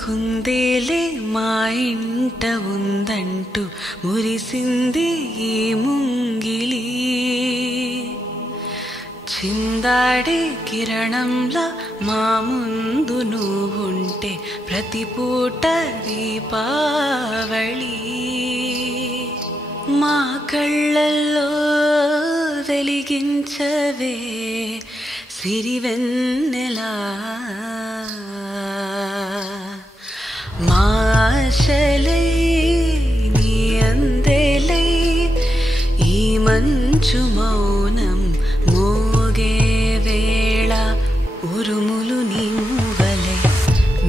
కుందేలే మా ఇంట ఉందంటూ మురిసింది ఈ ముంగిలి. చిందాడే కిరణంలా మా ముందు నువ్వుంటే ప్రతి పూట దీపావళి. మా కళ్ళల్లో వెలిగించవే సిరివెన్నెలా. మా ఆశలై నీ అందేలై ఈ మంచు మౌనం మోగే వేళ. ఉరుములు నీ మూవలై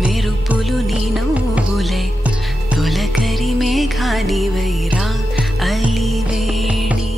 మెరుపులు నీ నవ్వులై తొలకరి మేఘాని వైరా అలివేణి.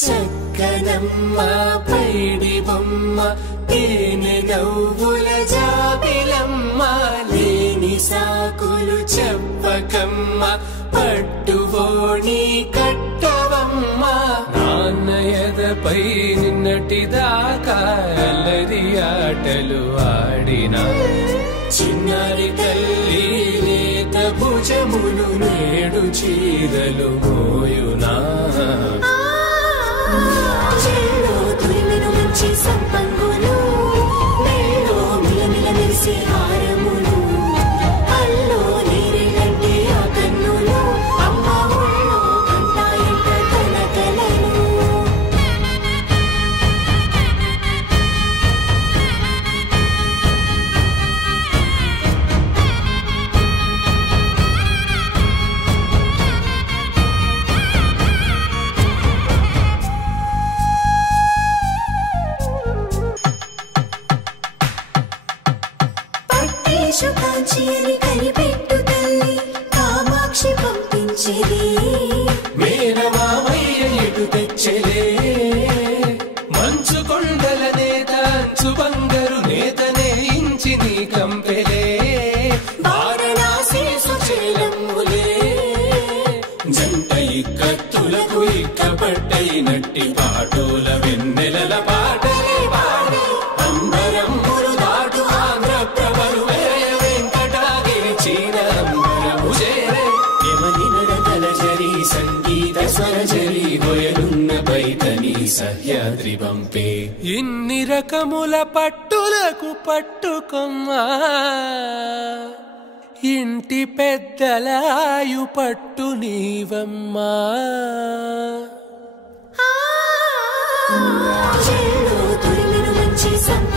చక్కనమ్మ పైడి బొమ్మ తేనె నవ్వుల జాబిలమ్మ. లేని సాకులు చెప్పకమ్మ పట్టువోణి కట్టవమ్మ. నాన్నయదపై నిన్నటిదాకా అల్లరి ఆటలు ఆడిన చిన్నారి తల్లి లేత భుజములు నేడు చీరలు మోయునా. సంపంగులు మెళ్ళో మిలమిల మెరిసే హారములు అల్లో నీరెలంటే ఆ కన్నులు అమ్మ ఒళ్ళో కంటాయంట కలకలను. కాంచిని కనిపెట్టు తల్లి కామాక్షి పంపించేది. మేనమామయ్య ఎటు తెచ్చలే మంచు కొండల నేత అంచు బంగారు నేతనే ఇంచి నీ కంపెలే. వారణాసి సుచేలమ్ములే జంట ఇక్కత్తులకు ఇక్కపట్టయినట్టి పాటోల వెన్నెలల పాటలే పాడే అంబరమ్ములు దాటు ఆంధ్ర ప్రభలు సంగీత స్వరజరి గొయలున్న పైతని సహ్యాద్రి పంపే. ఇన్ని రకముల పట్టులకు పట్టుకొమ్మా ఇంటి పెద్దలాయు పట్టు నీవమ్మా. తురిమిను మంచి సంప